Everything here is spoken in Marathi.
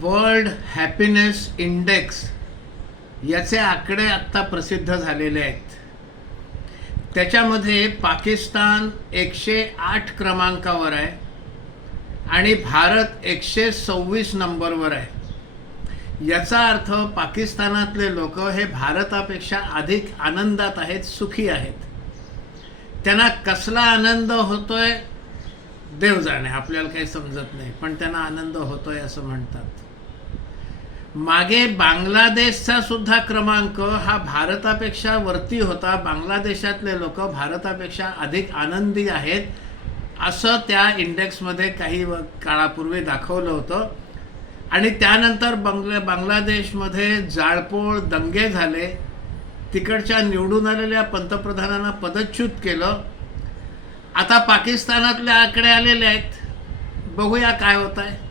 वर्ल्ड हॅपीनेस इंडेक्स याचे आकडे आत्ता प्रसिद्ध झालेले आहेत. त्याच्यामध्ये पाकिस्तान 108 क्रमांकावर आहे आणि भारत 126 नंबरवर आहे. याचा अर्थ पाकिस्तानातले लोक हे भारतापेक्षा अधिक आनंदात आहेत, सुखी आहेत. त्यांना कसला आनंद होतोय देव जाणे, आपल्याला काही समजत नाही, पण त्यांना आनंद होतोय असं म्हणतात. मागे बांगलादेशचा सुद्धा क्रमांक हा भारतापेक्षा वरती होता. बांगलादेशातले लोक भारतापेक्षा अधिक आनंदी आहेत असं त्या इंडेक्समध्ये काही काळापूर्वी दाखवलं होतं. आणि त्यानंतर बांगलादेशमध्ये जाळपोळ दंगे झाले. तिकडच्या निवडून आलेल्या पंतप्रधानांना पदच्युत केलं. आता पाकिस्तानातले आकडे आलेले आहेत, बघूया काय होत आहे.